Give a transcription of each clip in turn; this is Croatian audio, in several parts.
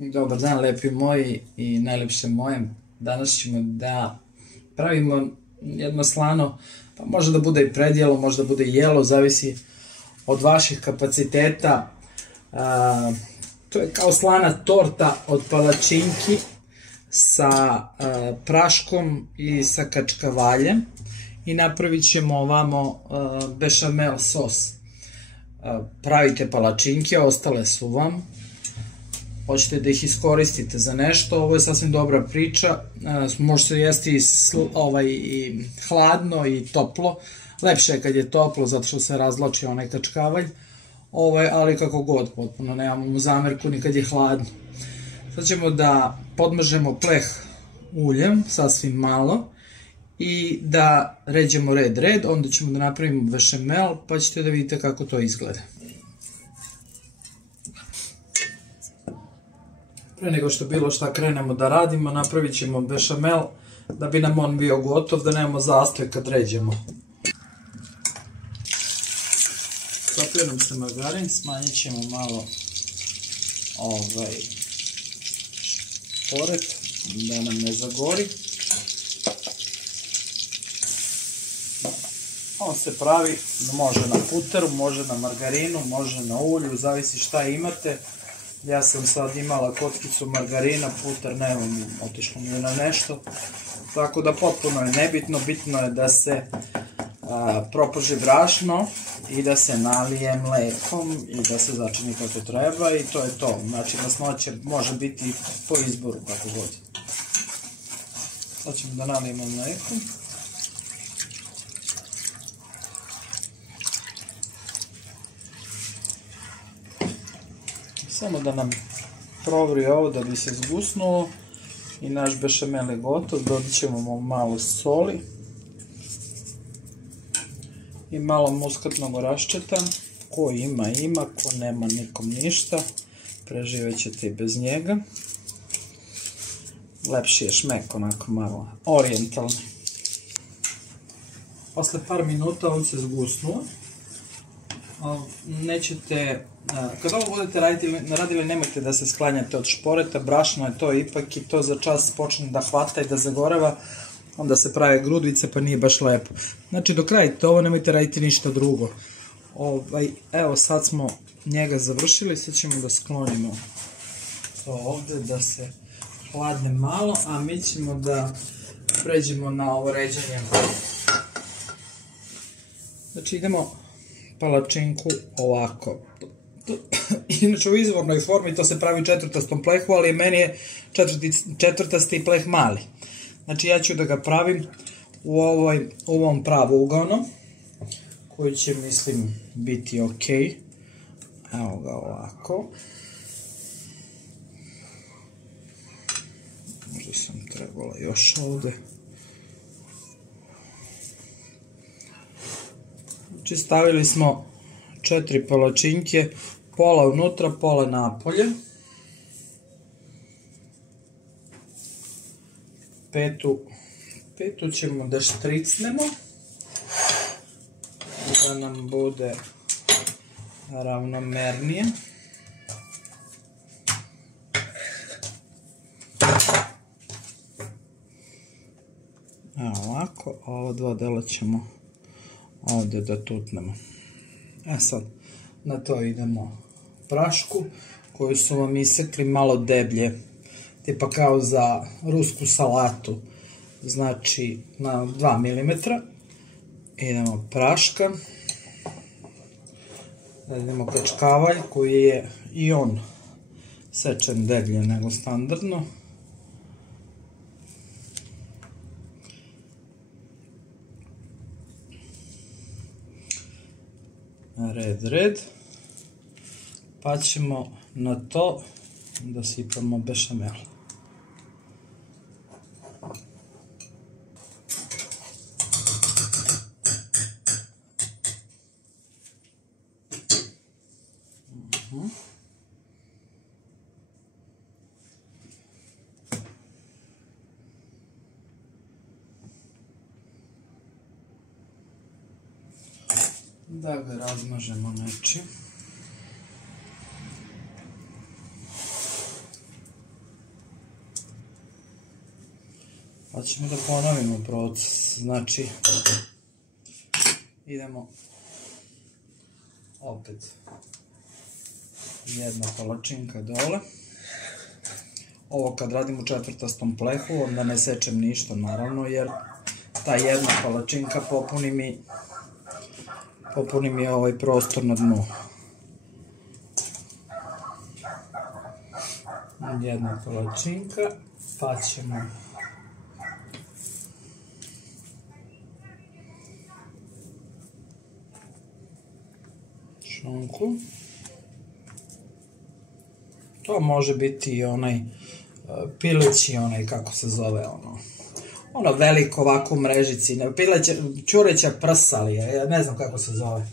Dobar dan, lepi moji i najlepše moje. Danas ćemo da pravimo jedno slano, pa može da bude i predjelo, može da bude i jelo, zavisi od vaših kapaciteta. To je kao slana torta od palačinki sa praškom i sa kačkavaljem i napravit ćemo ovamo bešamel sos. Pravite palačinke, ostale su vam. Hoćete da ih iskoristite za nešto, ovo je sasvim dobra priča, može se jesti i hladno i toplo, lepše je kad je toplo zato što se razlači onaj kačkavalj, ali kako god, potpuno nemamo mu zamerku ni kad je hladno. Sad ćemo da podmažemo pleh uljem, sasvim malo, i da ređemo red, onda ćemo da napravimo bešamel, pa ćete da vidite kako to izgleda. Pre nego što bilo šta krenemo da radimo, napravit ćemo bešamel da bi nam on bio gotov, da nemamo zastoj kad ređemo. Topio nam se margarin, smanjit ćemo malo šporet da nam ne zagori. On se pravi, može na puteru, može na margarinu, može na ulju, zavisi šta imate. Ja sam sad imala kockicu margarina, puter nemam, otišlo mi je na nešto. Tako da potpuno je nebitno, bitno je da se proprži brašno i da se nalije mlekom i da se začini kako treba i to je to. Znači masnoće može biti po izboru kako god. Sad ćemo da nalijemo mlekom. Samo da nam provri ovo da bi se zgusnulo i naš bešamel je gotov. Dodat ćemo malo soli i malo muskatnog oraščeta. Ko ima, ima, ko nema, nikom ništa. Preživet ćete i bez njega. Lepši je šmek, onako malo orijentalni. Posle par minuta on se zgusnuo. Nećete, kad ovo budete radili, nemojte da se sklanjate od šporeta, brašno je to ipak i to za čas počne da hvata i da zagoreva, onda se prave grudvice pa nije baš lepo. Znači dok radite ovo nemojte raditi ništa drugo. Evo sad smo njega završili, sad ćemo da sklonimo to ovde da se hladne malo, a mi ćemo da pređemo na ovo ređanje. Znači idemo palačinku ovako. Inače u izvornoj formi to se pravi u četvrtastom plehu, ali meni je četvrtasti pleh mali. Znači ja ću da ga pravim u ovom pravougalnom, koji će, mislim, biti ok. Evo ga ovako. Možda sam trebala još ovde. Znači stavili smo 4 palačinke, pola unutra, pola napolje. Petu ćemo da štricnemo, da nam bude ravnomernije. Evo ovako, ova dva dela ćemo ovde da tutnemo. Sad na to idemo prašku koju su vam isekli malo deblje, tipa kao za rusku salatu, znači na 2 mm. Idemo praška, idemo kačkavalj koji je i on sečen deblje nego standardno. Red, pa ćemo na to da sipamo bešamel. Da ga razmažemo nečim. Pa ćemo da ponovimo proces, znači idemo opet jedna palačinka dole. Ovo kad radim u četvrtastom plehu, onda ne sečem ništa naravno, jer ta jedna palačinka popuni mi ovaj prostor na dnu. Jedna palačinka, pa ćemo šunku. To može biti i onaj pileći, onaj kako se zove, ono veliko ovako u mrežici, ćureća prsa, ali ja ne znam kako se zove.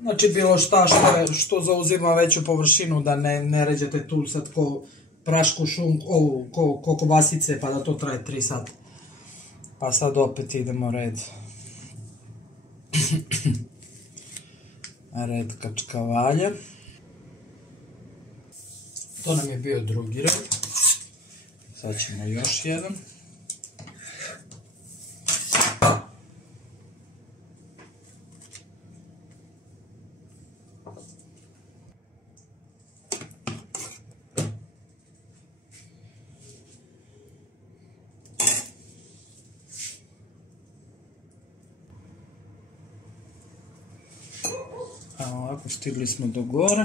Znači bilo šta što zauzima veću površinu, da ne ređete tu sad ko prašku šunku, ko kobasice, pa da to traje 3 sata. Pa sad opet idemo red kačkavalja. To nam je bio drugi red. Sad ćemo još jedan. Ovako stigli smo do gore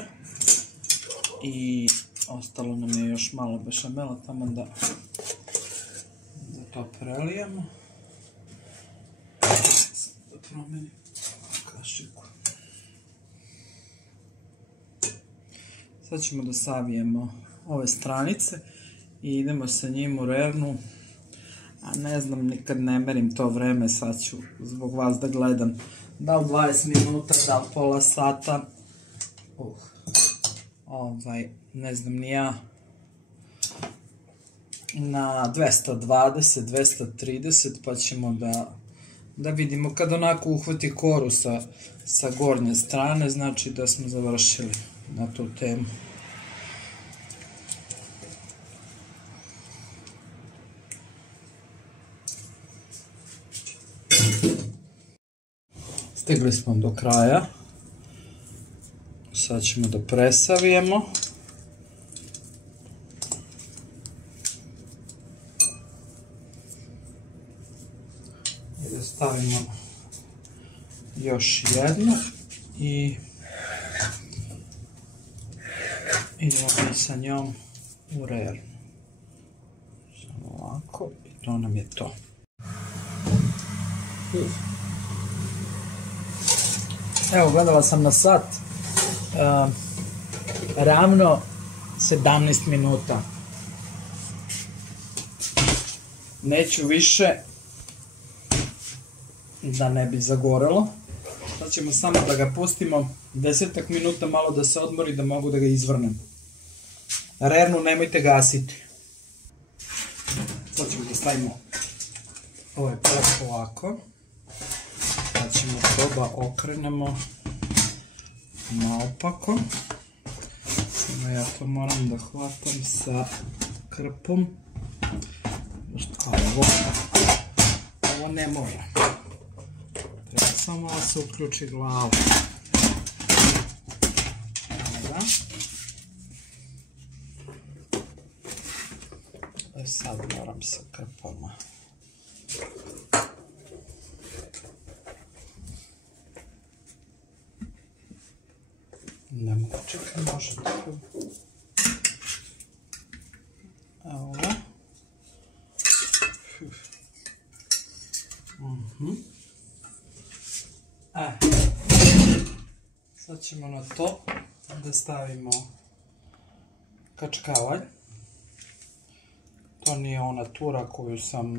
i ostalo nam je još malo bešamela tamo da to prelijemo. Da promenim kašiku. Sad ćemo da savijemo ove stranice i idemo sa njim u rernu. A ne znam, nikad ne merim to vreme, sad ću zbog vas da gledam. Da li 20 minuta, da li pola sata. Ne znam ni ja. Na 220, 230, pa ćemo da vidimo. Kad onako uhvati koru sa gornje strane, znači da smo završili na tu temu. Stigli smo do kraja. Sad ćemo da presavijemo. I da stavimo još jednu i idemo mi sa njom u rernu. Samo ovako i to nam je to. Evo, gledala sam na sat, ravno 17 minuta. Neću više, da ne bi zagorelo. Sad ćemo samo da ga pustimo 10 minuta, malo da se odmori, da mogu da ga izvrnem. Rernu nemojte gasiti. Sad ćemo da stavimo ovaj pleh ovako. Sad ćemo to da okrenemo naopako. Samo ja to moram da hvatam sa krpom. Ovo ne mora. Treba samo da se uključi glava. Sad moram sa krpama. Ne mogu, čekaj, može tako. Evo ga. Sad ćemo na to da stavimo kačkavalj. To nije ona tura koju sam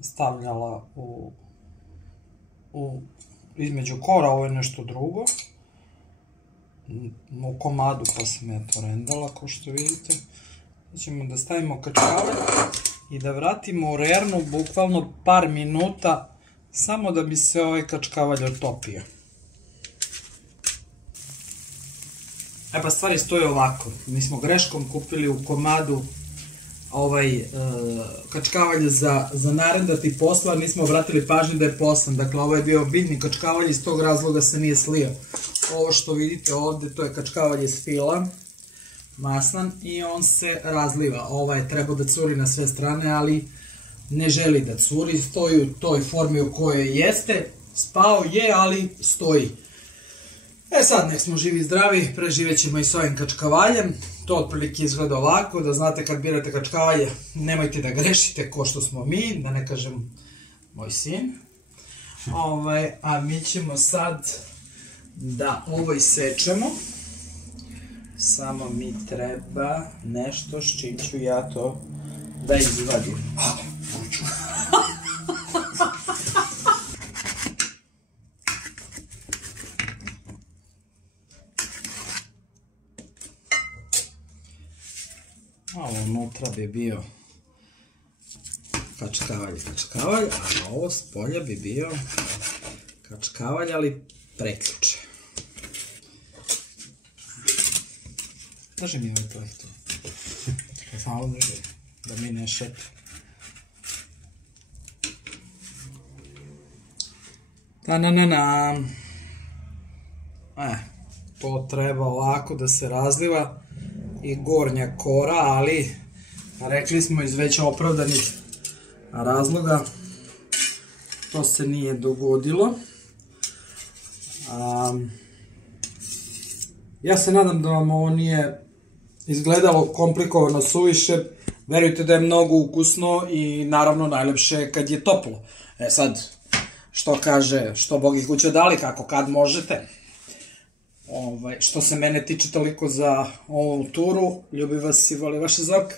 stavljala između kora, ovo je nešto drugo. U komadu, pa sam ja to rendala, kao što vidite. Sad ćemo da stavimo kačkavalj i da vratimo u rernu bukvalno par minuta, samo da bi se ovaj kačkavalj otopio. Pa stvari stoje ovako. Mi smo greškom kupili u komadu kačkavalj za narendati poslan, nismo obratili pažnju da je poslan, dakle ovo je bio biljni kačkavalj, iz tog razloga se nije slio. Ovo što vidite ovde, to je kačkavalj iz fila, maslan, i on se razliva. Ovaj treba da curi na sve strane, ali ne želi da curi, stoji u toj formi u kojoj jeste, spao je, ali stoji. Sad, nek smo živi i zdravi, preživet ćemo i s ovim kačkavaljem. To otprilike izgleda ovako, da znate kad birate kačkavalje, nemojte da grešite ko što smo mi, da ne kažem moj sin. A mi ćemo sad da ovo isečemo. Samo mi treba nešto s čim ću ja to da izvadim. Ovo unutra bi bio kačkavalj, a ovo s polja bi bio kačkavalj, ali preključe. Drži mi ovaj plehtu. Samo drži, da mi ne šepe. To treba ovako da se razliva i gornja kora, ali rekli smo iz već opravdanih razloga to se nije dogodilo. Ja se nadam da vam ovo nije izgledalo komplikovano suviše, verujte da je mnogo ukusno i naravno najlepše kad je toplo. Sad, što kaže, što Bog ih kuće dali, kako kad možete. Što se mene tiče toliko za ovu turu, ljubim vas i volim vaše Zorka.